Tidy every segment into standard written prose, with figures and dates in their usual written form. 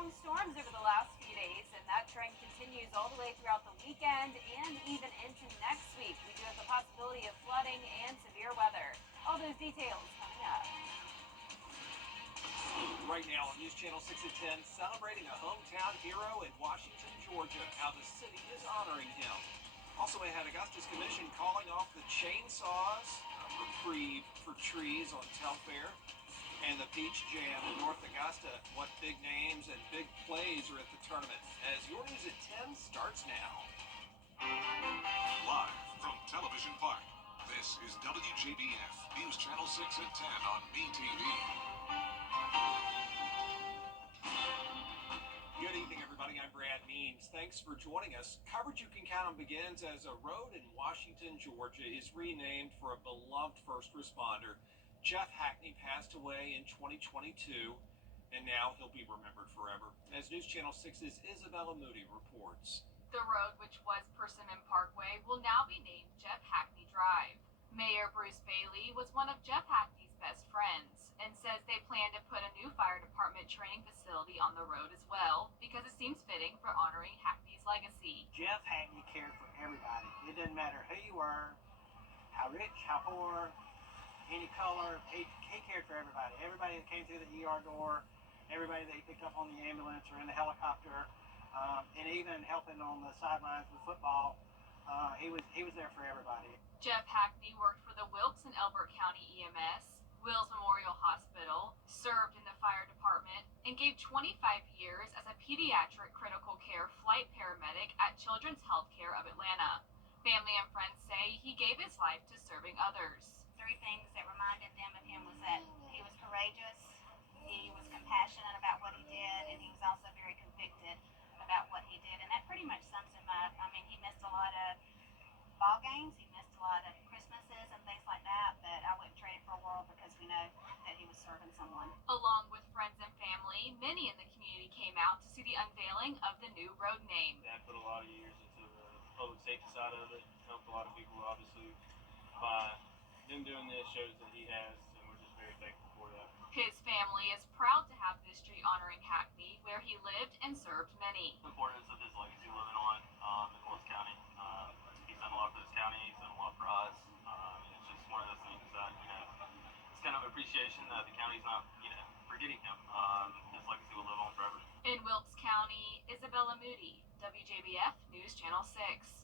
strong storms over the last few days, and that trend continues all the way throughout the weekend and even into next week. We do have the possibility of flooding and severe weather. All those details coming up. Right now on News Channel 6 at 10, celebrating a hometown hero in Washington, Georgia, how the city is honoring him. Also ahead, Augusta's commission calling off the chainsaws, a reprieve for trees on Telfair. And the Peach Jam in North Augusta. What big names and big plays are at the tournament? As your news at 10 starts now. Live from Television Park, this is WJBF News Channel 6 at 10 on MeTV. Good evening, everybody. I'm Brad Means. Thanks for joining us. Coverage you can count on begins as a road in Washington, Georgia is renamed for a beloved first responder. Jeff Hackney passed away in 2022, and now he'll be remembered forever. As News Channel 6's Isabella Moody reports. The road, which was Persimmon Parkway, will now be named Jeff Hackney Drive. Mayor Bruce Bailey was one of Jeff Hackney's best friends and says they plan to put a new fire department training facility on the road as well because it seems fitting for honoring Hackney's legacy. Jeff Hackney cared for everybody. It didn't matter who you were, how rich, how poor, any color. He cared for everybody. Everybody that came through the ER door, everybody that he picked up on the ambulance or in the helicopter, and even helping on the sidelines with football. He was there for everybody. Jeff Hackney worked for the Wilkes and Elbert County EMS, Wills Memorial Hospital, served in the fire department, and gave 25 years as a pediatric critical care flight paramedic at Children's Healthcare of Atlanta. Family and friends say he gave his life to serving others. Three things that reminded them of him was that he was courageous, he was compassionate about what he did, and he was also very convicted about what he did. And that pretty much sums him up. I mean, he missed a lot of ball games, he missed a lot of Christmases and things like that, but I wouldn't trade it for a world because we know that he was serving someone. Along with friends and family, many in the community came out to see the unveiling of the new road name. Dad put a lot of years into the public safety side of it, helped a lot of people, obviously, by him doing this shows that he has, and we're just very thankful for that. His family is proud to have this street honoring Hackney, where he lived and served many. The importance of his legacy living on in Wilkes County. He's done a lot for this county, he's done a lot for us. And it's just one of those things that, it's kind of appreciation that the county's not, forgetting him. His legacy will live on forever. In Wilkes County, Isabella Moody, WJBF News Channel 6.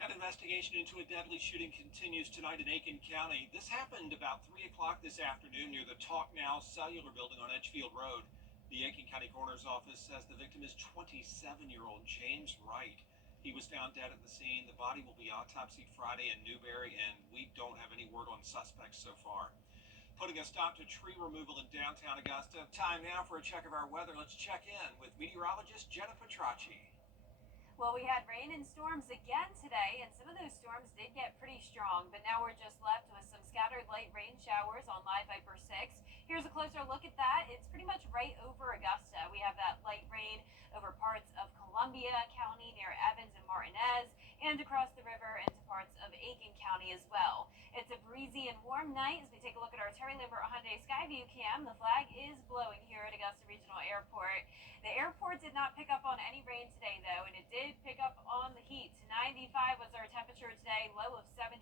An investigation into a deadly shooting continues tonight in Aiken County. This happened about 3 o'clock this afternoon near the Talk Now Cellular Building on Edgefield Road. The Aiken County Coroner's Office says the victim is 27-year-old James Wright. He was found dead at the scene. The body will be autopsied Friday in Newberry, and we don't have any word on suspects so far. Putting a stop to tree removal in downtown Augusta. Time now for a check of our weather. Let's check in with meteorologist Jenna Petracci. Well, we had rain and storms again today, and some of those storms did get pretty strong, but now we're just left with some scattered light rain showers on Live Viper 6. Here's a closer look at that. It's pretty much right over Augusta. We have that light rain over parts of Columbia County near Evans and Martinez, and across the river into parts of Aiken County as well. It's a breezy and warm night as we take a look at our Terry Lambert Hyundai Skyview cam. The flag is blowing here at Augusta Regional Airport. The airport did not pick up on any rain today, though, and it did pick up on the heat. 95 was our temperature today, low of 72,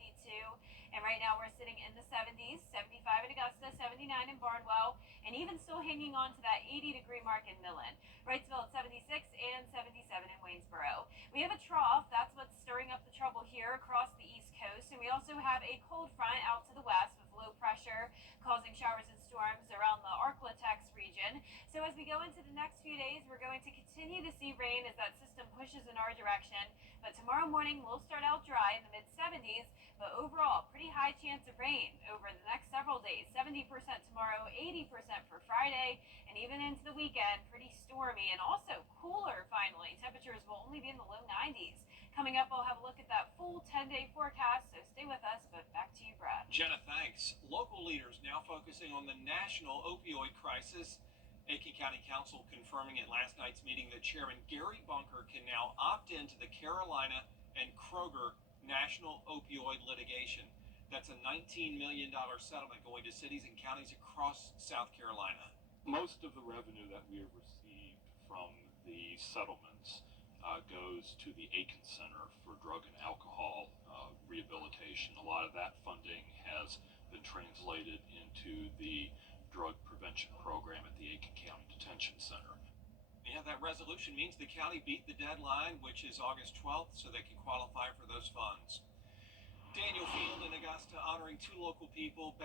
and right now we're sitting in the 70s, 75 in Augusta, 79 in Barnwell, and even still hanging on to that 80-degree mark in Millen. Wrightsville at 76 and 77 in Waynesboro. We have a trough. That's what's stirring up the trouble here across the East Coast, and we also have a cold front out to the west with low pressure causing showers and storms around the Arklatex region. So as we go into the next few days, we're going to continue to see rain as that system pushes in our direction. But tomorrow morning, we'll start out dry in the mid-70s, but overall, pretty high chance of rain over the next several days. 70% tomorrow, 80% for Friday, and even into the weekend, pretty stormy and also cooler finally. Temperatures will only be in the low 90s. Coming up, we'll have a look at that full 10-day forecast, so stay with us, but back to you, Brad. Jenna, thanks. Local leaders now focusing on the national opioid crisis. Aiken County Council confirming at last night's meeting that Chairman Gary Bunker can now opt into the Carolina and Kroger national opioid litigation. That's a $19 million settlement going to cities and counties across South Carolina. Most of the revenue that we have received from the settlements goes to the Aiken Center for Drug and Alcohol Rehabilitation. A lot of that funding has been translated into the drug prevention program at the Aiken County Detention Center. Yeah, that resolution means the county beat the deadline, which is August 12th, so they can qualify for those funds. Daniel Field in Augusta honoring two local people.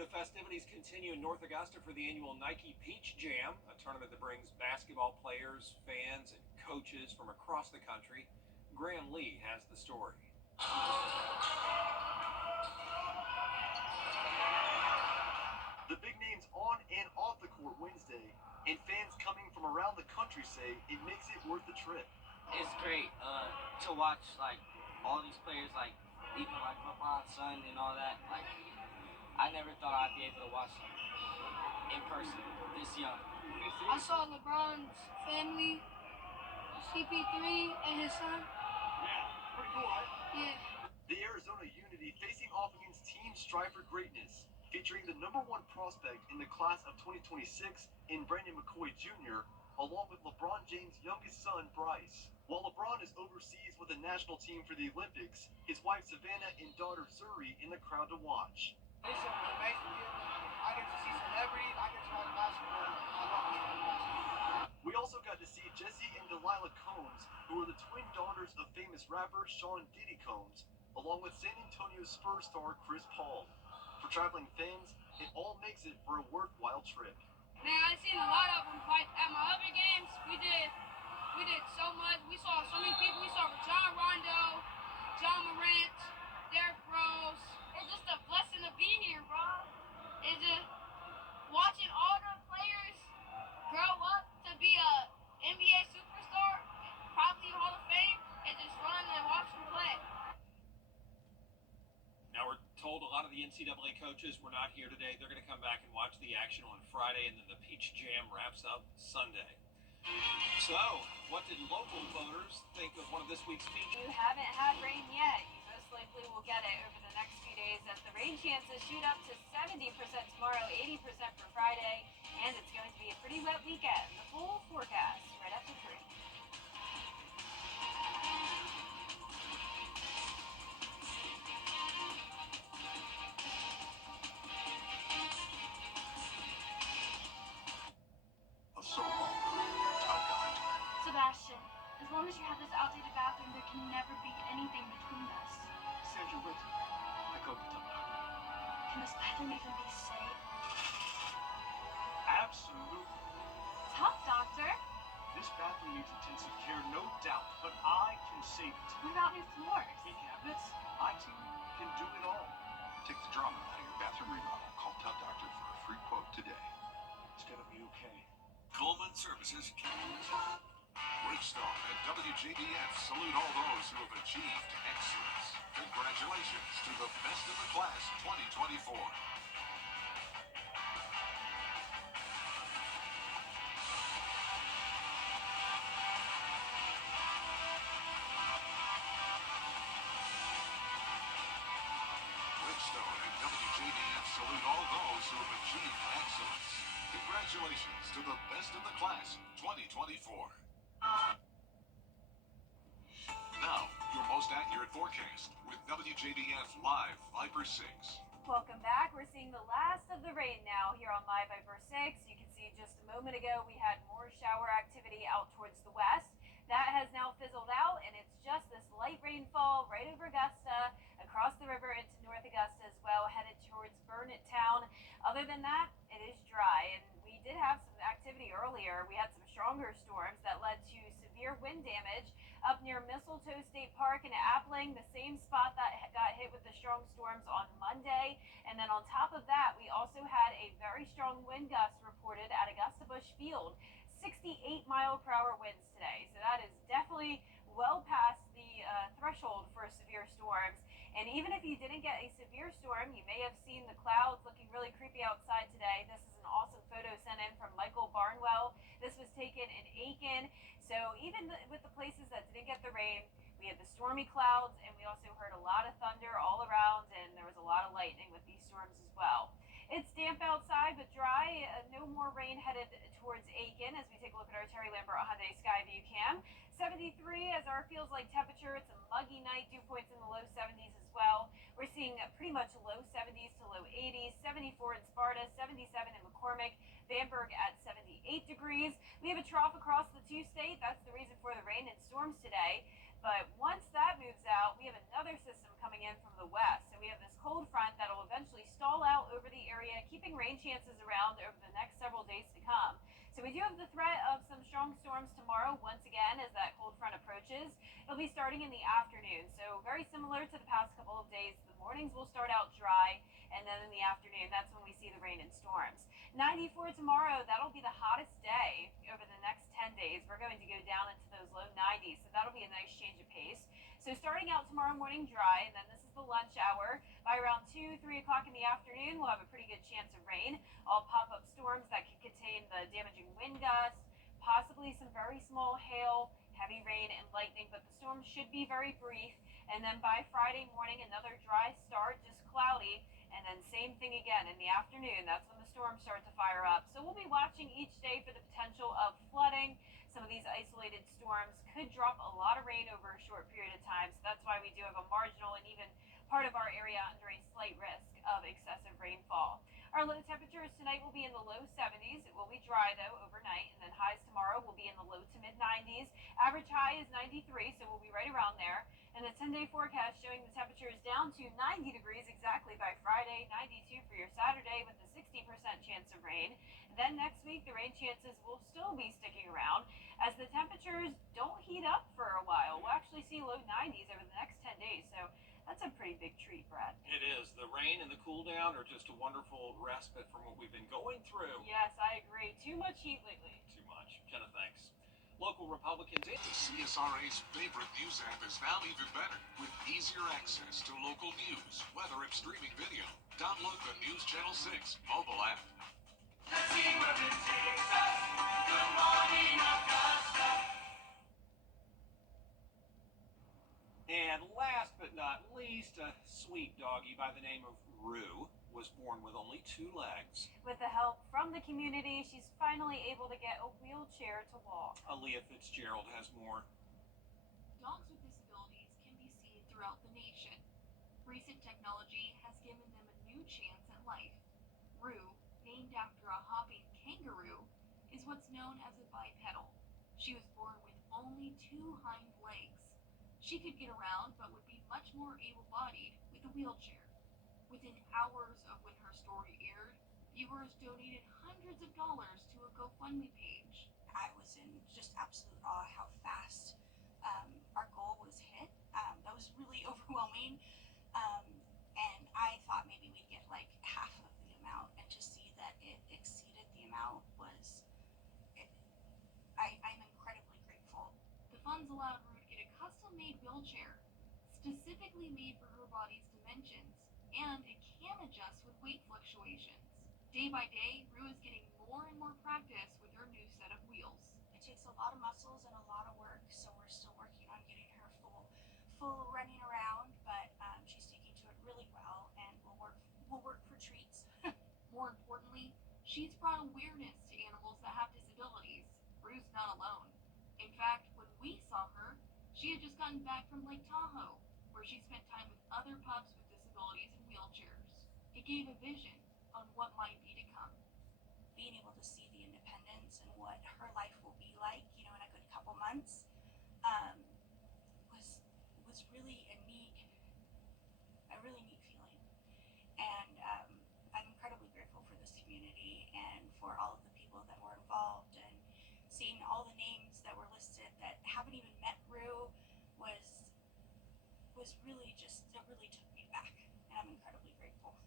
The festivities continue in North Augusta for the annual Nike Peach Jam, a tournament that brings basketball players, fans, and coaches from across the country. Graham Lee has the story. The big names on and off the court Wednesday, and fans coming from around the country say it makes it worth the trip. It's great to watch all these players, even my son and all that. I never thought I'd be able to watch them in person this young. I saw LeBron's family, CP3 and his son. Yeah, pretty cool, right? Yeah. The Arizona Unity facing off against Team Strive for Greatness, featuring the #1 prospect in the class of 2026 in Brandon McCoy Jr., along with LeBron James' youngest son, Bryce. While LeBron is overseas with the national team for the Olympics, his wife Savannah and daughter Zuri in the crowd to watch. It's an amazing year. I get to see celebrities. I get to watch basketball. I love basketball. We also got to see Jesse and Delilah Combs, who are the twin daughters of famous rapper Sean Diddy Combs, along with San Antonio Spurs star Chris Paul. For traveling fans, it all makes it for a worthwhile trip. Man, I've seen a lot of them. At my other games, we did so much. We saw so many people. We saw John Rondo, John Morant, Derrick Rose. It's just a blessing to be here, bro. It's just watching all the players grow up to be a NBA superstar, probably Hall of Fame, and just run and watch them play. Now we're told a lot of the NCAA coaches were not here today. They're going to come back and watch the action on Friday, and then the Peach Jam wraps up Sunday. So, what did local voters think of one of this week's features? You haven't had rain yet. You most likely will get it over the next few days as the rain chances shoot up to 70% tomorrow, 80% for Friday, and it's going to be a pretty wet weekend. The full forecast right after 3. A so-called tough guy. Sebastian, as long as you have this outdated bathroom, there can never be anything between us. Sandra Whitten, I go to Tough Doctor. Can this bathroom even be safe? Absolutely. Tough Doctor? This bathroom needs intensive care, no doubt, but I can save it. What about new floors? In cabinets, my team can do it all. Take the drama out of your bathroom remodel. Call Tough Doctor for a free quote today. It's gonna be okay. Coleman Services. Bridgestone and WJBF salute all those who have achieved excellence. Congratulations to the best of the class 2024. Bridgestone and WJBF salute all those who have achieved excellence. Congratulations to the best of the class 2024. Now, your most accurate forecast with WJBF Live Viper 6. Welcome back. We're seeing the last of the rain now here on Live Viper 6. You can see just a moment ago we had more shower activity out towards the west. That has now fizzled out, and it's just this light rainfall right over Augusta, across the river into North Augusta as well, headed towards Burnett Town. Other than that, it is dry, and we did have some activity earlier. We had some stronger storms that led to severe wind damage up near Mistletoe State Park in Appling, the same spot that got hit with the strong storms on Monday. And then on top of that, we also had a very strong wind gust reported at Augusta Busch Field, 68-mile-per-hour winds today. So that is definitely well past the threshold for severe storms. And even if you didn't get a severe storm, you may have seen the clouds looking really creepy outside today. This is an awesome photo sent in from Michael Barnwell. This was taken in Aiken. So even with the places that didn't get the rain, we had the stormy clouds, and we also heard a lot of thunder all around, and there was a lot of lightning with these storms as well. It's damp outside but dry. No more rain headed towards Aiken as we take a look at our Terry Lambert Hyundai Skyview cam. 73 as our feels like temperature. It's a muggy night. Dew points in the low 70s as well. We're seeing pretty much low 70s to low 80s. 74 in Sparta, 77 in McCormick, Bamberg at 78 degrees. We have a trough across the two-state. That's the reason for the rain and storms today. But once that moves out, we have another system coming in from the west. So we have this cold front that will eventually stall out over the area, keeping rain chances around over the next several days to come. So we do have the threat of some strong storms tomorrow once again as that cold front approaches. It'll be starting in the afternoon. So very similar to the past couple of days. The mornings will start out dry, and then in the afternoon, that's when we see the rain and storms. 94 tomorrow, that'll be the hottest day over the next 10 days. We're going to go down into those low 90s, so that'll be a nice change of pace. So starting out tomorrow morning dry, and then this is the lunch hour. By around 2, 3 o'clock in the afternoon, we'll have a pretty good chance of rain. All pop-up storms that can contain the damaging wind gusts, possibly some very small hail, heavy rain, and lightning, but the storm should be very brief. And then by Friday morning, another dry start, just cloudy. And then same thing again in the afternoon. That's when the storms start to fire up. So we'll be watching each day for the potential of flooding. Some of these isolated storms could drop a lot of rain over a short period of time. So that's why we do have a marginal and even part of our area under a slight risk of excessive rainfall. Our low temperatures tonight will be in the low 70s. It will be dry though overnight, and then highs tomorrow will be in the low to mid 90s. Average high is 93, so we'll be right around there. And the 10-day forecast showing the temperatures down to 90 degrees exactly by Friday, 92 for your Saturday with a 60% chance of rain. And then next week, the rain chances will still be sticking around as the temperatures don't heat up for a while. We'll actually see low 90s over the next 10 days, so that's a pretty big treat, Brad. It is. The rain and the cool down are just a wonderful respite from what we've been going through. Yes, I agree. Too much heat lately. Too much. Kenna, thanks. Local Republicans. The CSRA's favorite news app is now even better with easier access to local news, weather, and streaming video. Download the News Channel 6 mobile app. And last but not least, a sweet doggie by the name of Rue was born with only 2 legs. With the help from the community, she's finally able to get a wheelchair to walk. Aaliyah Fitzgerald has more. Dogs with disabilities can be seen throughout the nation. Recent technology has given them a new chance at life. Rue, named after a hopping kangaroo, is what's known as a bipedal. She was born with only 2 hind legs. She could get around but would be much more able-bodied with a wheelchair. Within hours of when her story aired, viewers donated hundreds of dollars to a GoFundMe page. I was in just absolute awe how fast our goal was hit. That was really overwhelming. And I thought maybe we'd get like half of the amount, and to see that it exceeded the amount I'm incredibly grateful. The funds allowed Rue to get a custom-made wheelchair, specifically made for her body's dimensions, and it can adjust with weight fluctuations. Day by day, Rue is getting more and more practice with her new set of wheels. It takes a lot of muscles and a lot of work, so we're still working on getting her full running around, but she's taking to it really well, and we'll work for treats. More importantly, she's brought awareness to animals that have disabilities. Rue's not alone. In fact, when we saw her, she had just gotten back from Lake Tahoe, where she spent time with other pups with disabilities and wheelchairs. It gave a vision on what might be to come. Being able to see the independence and what her life will be like, in a good couple months, was really a really neat feeling. And I'm incredibly grateful for this community and for all of the people that were involved, and seeing all the names that were listed that haven't even met Rue was really it really took me back, and I'm incredibly grateful.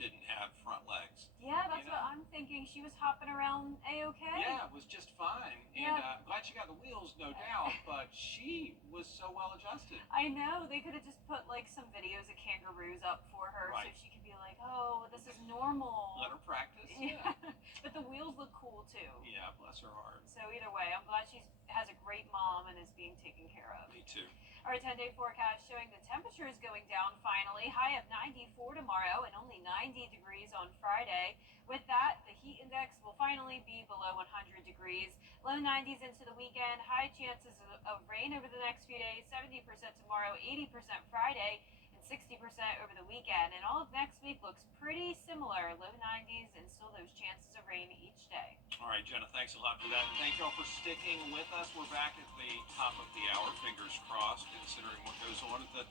Didn't have front legs. Yeah, that's what I'm thinking. She was hopping around A-okay. Yeah, it was just fine. And I'm glad she got the wheels, no doubt, but but she was so well adjusted. I know. They could have just put like some videos of kangaroos up for her Right. so she could be like, oh, this is normal. Let her practice. Yeah. But the wheels look cool too. Yeah, bless her heart. So either way, I'm glad she has a great mom and is being taken care of. Me too. Our 10-day forecast showing the temperatures going down finally. High of 94 tomorrow and only 90 degrees on Friday. With that, the heat index will finally be below 100 degrees. Low 90s into the weekend. High chances of rain over the next few days. 70% tomorrow, 80% Friday, and 60% over the weekend. And all of next week looks pretty similar. Low 90s and still those chances of rain each day. All right, Jenna, thanks a lot for that. Thank you all for sticking with us. We're back at the top of the hour, fingers crossed, considering what goes on at the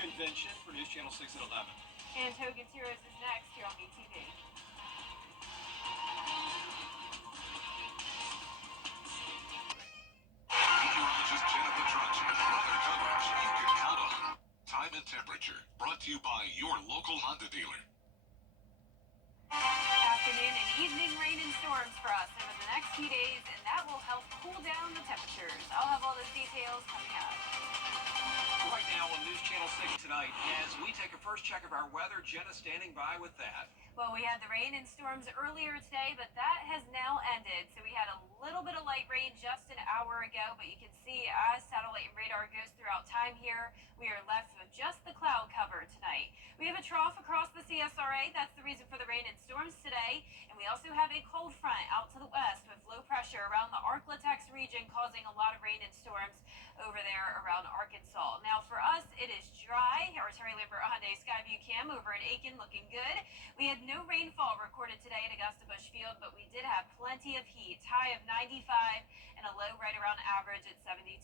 convention for News Channel 6 at 11. And Hogan's Heroes is next here on BTV. Meteorologist Jennifer Trudge and weather coverage you can count on. Time and temperature brought to you by your local Honda dealer. Afternoon and evening rain and storms for us over the next few days, and that will help cool down the temperatures. I'll have all those details coming up. Right now on News Channel 6 tonight, as we take a first check of our weather, Jenna standing by with that. Well, we had the rain and storms earlier today, but that has now ended. So we had a little bit of light rain just an hour ago, but you can see as satellite and radar goes throughout time here, we are left with just the cloud cover tonight. We have a trough across the CSRA. That's the reason for the rain and storms today. And we also have a cold front out to the west with low pressure around the Arklatex region, causing a lot of rain and storms over there around Arkansas. Now for us, it is dry. Our Terry Lambert Hyundai Skyview cam over in Aiken looking good. We had no rainfall recorded today at Augusta Busch Field, but we did have plenty of heat. High of 95 and a low right around average at 72.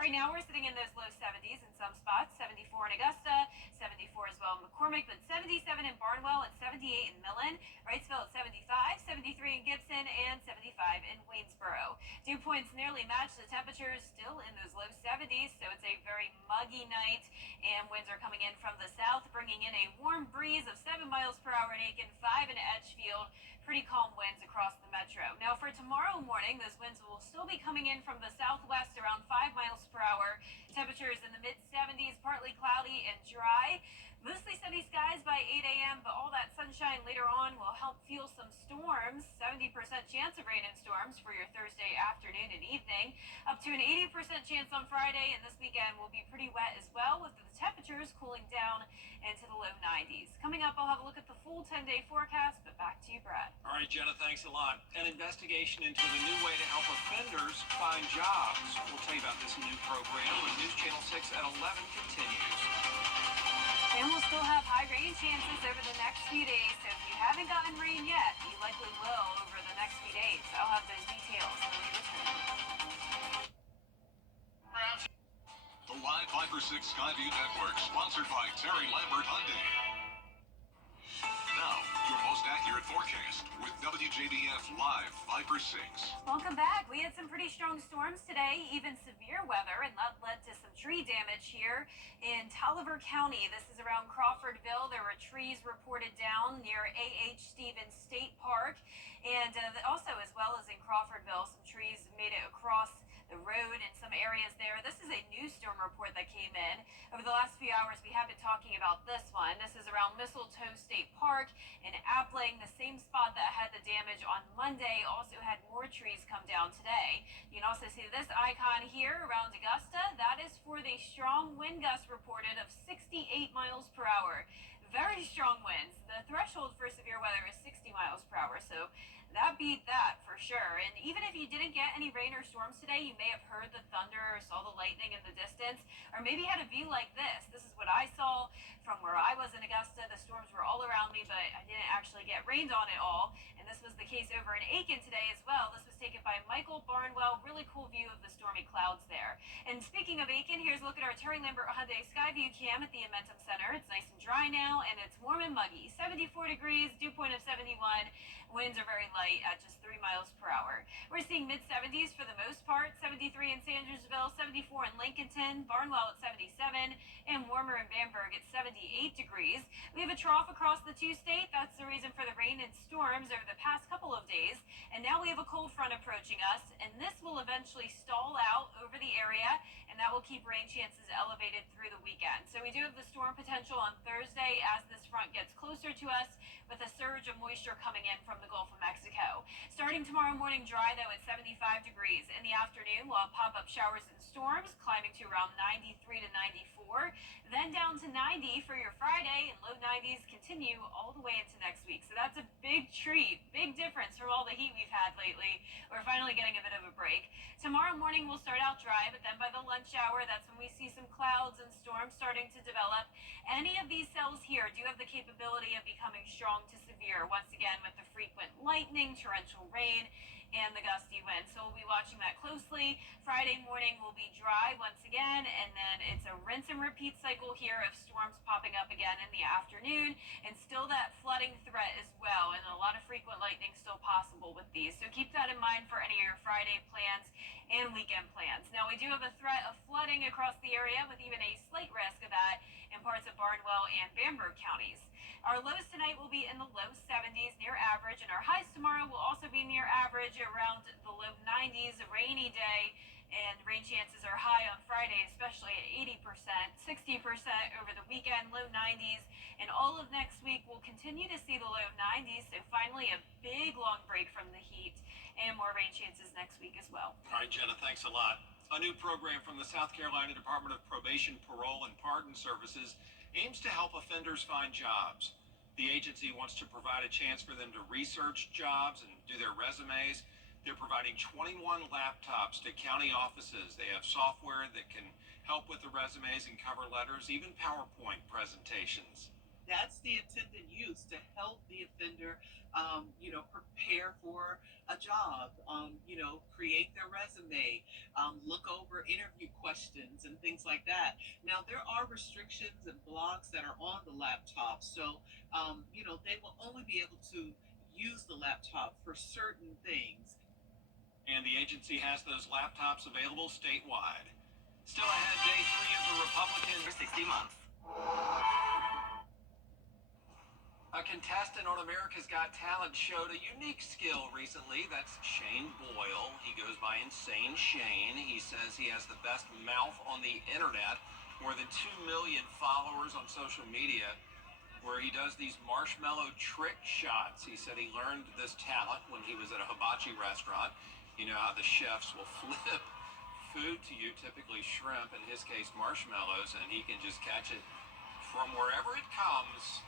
Right now we're sitting in those low 70s in some spots. 74 in Augusta, 74 as well in McCormick, but 77 in Barnwell and 78 in Millen. Wrightsville at 75, 73 in Gibson, and 75 in Waynesboro. Dew points nearly match the temperatures, still in those low 70s, so it's a very muggy night, and winds are coming in from the south, bringing in a warm breeze of 7 miles per hour in Aiken, 5 in Edgefield. Pretty calm winds across the metro. Now for tomorrow morning, those winds will still be coming in from the southwest around 5 miles per hour. Temperatures in the mid-70s, partly cloudy and dry. Mostly sunny skies by 8 a.m., but all that sunshine later on will help fuel some storms. 70% chance of rain and storms for your Thursday afternoon and evening. Up to an 80% chance on Friday, and this weekend will be pretty wet as well, with the temperatures cooling down into the low 90s. Coming up, I'll have a look at the full 10-day forecast, but back to you, Brad. All right, Jenna, thanks a lot. An investigation into the new way to help offenders find jobs. We'll tell you about this new program when News Channel 6 at 11 continues. And we'll still have high rain chances over the next few days, so if you haven't gotten rain yet, you likely will over the next few days. I'll have those details when we return. The Live Viper 6 Skyview Network, sponsored by Terry Lambert Hyundai. Now, your most accurate forecast with WJBF Live Viper 6. Welcome back. We had some pretty strong storms today, even severe weather, and that led to some tree damage here in Tolliver County. This is around Crawfordville. There were trees reported down near A.H. Stevens State Park, and also as well as in Crawfordville, some trees made it across the road in some areas there. This is a new storm report that came in. Over the last few hours, we have been talking about this one. This is around Mistletoe State Park in Appling, the same spot that had the damage on Monday, also had more trees come down today. You can also see this icon here around Augusta. That is for the strong wind gust reported of 68 miles per hour. Very strong winds. The threshold for severe weather is 60 miles per hour, so that beat that for sure. And even if you didn't get any rain or storms today, you may have heard the thunder or saw the lightning in the distance, or maybe had a view like this. This is what I saw from where I was in Augusta. The storms were all around me, but I didn't actually get rained on at all. And this was the case over in Aiken today as well. This was taken by Michael Barnwell. Really cool view of the stormy clouds there. And speaking of Aiken, here's a look at our Terry Lambert Hyundai Skyview cam at the Amentum Center. It's nice and dry now, and it's warm and muggy. 74 degrees, dew point of 71. Winds are very light at just 3 miles per hour. We're seeing mid-70s for the most part. 73 in Sandersville, 74 in Lincolnton, Barnwell at 77, and warmer in Bamberg at 78 degrees. We have a trough across the two-state. That's the reason for the rain and storms over the past couple of days. And now we have a cold front approaching us, and this will eventually stall out over the area keep rain chances elevated through the weekend. So we do have the storm potential on Thursday as this front gets closer to us, with a surge of moisture coming in from the Gulf of Mexico. Starting tomorrow morning dry, though, at 75 degrees. In the afternoon, we'll have pop-up showers and storms, climbing to around 93 to 94. Then down to 90 for your Friday, and low 90s continue all the way into next week. So that's a big treat, big difference from all the heat we've had lately. We're finally getting a bit of a break. Tomorrow morning we'll start out dry, but then by the lunch hour, that's when we see some clouds and storms starting to develop. Any of these cells here do have the capability of becoming strong to severe, once again with the frequent lightning, torrential rain, and the gusty wind. So we'll be watching that closely. Friday morning will be dry once again, and then it's a rinse and repeat cycle here of storms popping up again in the afternoon, and still that flooding threat as well, and a lot of frequent lightning still possible with these. So keep that in mind for any of your Friday plans and weekend plans. Now we do have a threat of flooding across the area, with even a slight risk of that in parts of Barnwell and Bamberg counties. Our lows tonight will be in the low 70s, near average, and our highs tomorrow will also be near average, around the low 90s. A rainy day, and rain chances are high on Friday, especially at 80%, 60% over the weekend, low 90s. And all of next week, we'll continue to see the low 90s, so finally a big long break from the heat, and more rain chances next week as well. All right, Jenna, thanks a lot. A new program from the South Carolina Department of Probation, Parole, and Pardon Services aims to help offenders find jobs. The agency wants to provide a chance for them to research jobs and do their resumes. They're providing 21 laptops to county offices. They have software that can help with the resumes and cover letters, even PowerPoint presentations. That's the intended use, to help the offender, prepare for a job, create their resume, look over interview questions and things like that. Now, there are restrictions and blocks that are on the laptop, so, they will only be able to use the laptop for certain things. And the agency has those laptops available statewide. Still ahead, day 3 of the Republican For 60 months. A contestant on America's Got Talent showed a unique skill recently. That's Shane Boyle. He goes by Insane Shane. He says he has the best mouth on the internet, more than 2 million followers on social media, where he does these marshmallow trick shots. He said he learned this talent when he was at a hibachi restaurant. You know how the chefs will flip food to you, typically shrimp, in his case marshmallows, and he can just catch it from wherever it comes.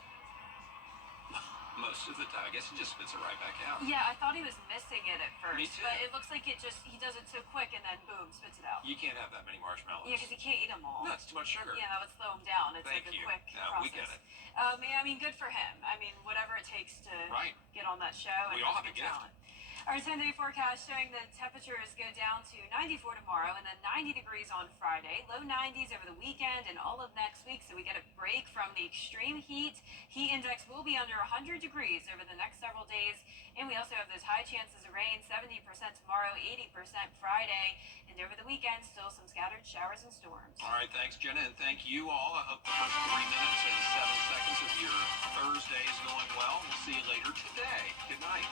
Most of the time, I guess he just spits it right back out. Yeah, I thought he was missing it at first. Me too. But it looks like he does it so quick, and then boom, spits it out. You can't have that many marshmallows. Yeah, because he can't eat them all. No, it's too much sugar. Yeah, that would slow him down. It's Thank like a you. quick No, process. we get it. I mean, good for him. I mean, whatever it takes to Right. get on that show. We and all have good a gift. talent. Our 10-day forecast showing the temperatures go down to 94 tomorrow, and then 90 degrees on Friday, low 90s over the weekend and all of next week, so we get a break from the extreme heat. Heat index will be under 100 degrees over the next several days, and we also have those high chances of rain, 70% tomorrow, 80% Friday, and over the weekend, still some scattered showers and storms. All right, thanks, Jenna, and thank you all. I hope the first 3 minutes and 7 seconds of your Thursday is going well. We'll see you later today. Good night.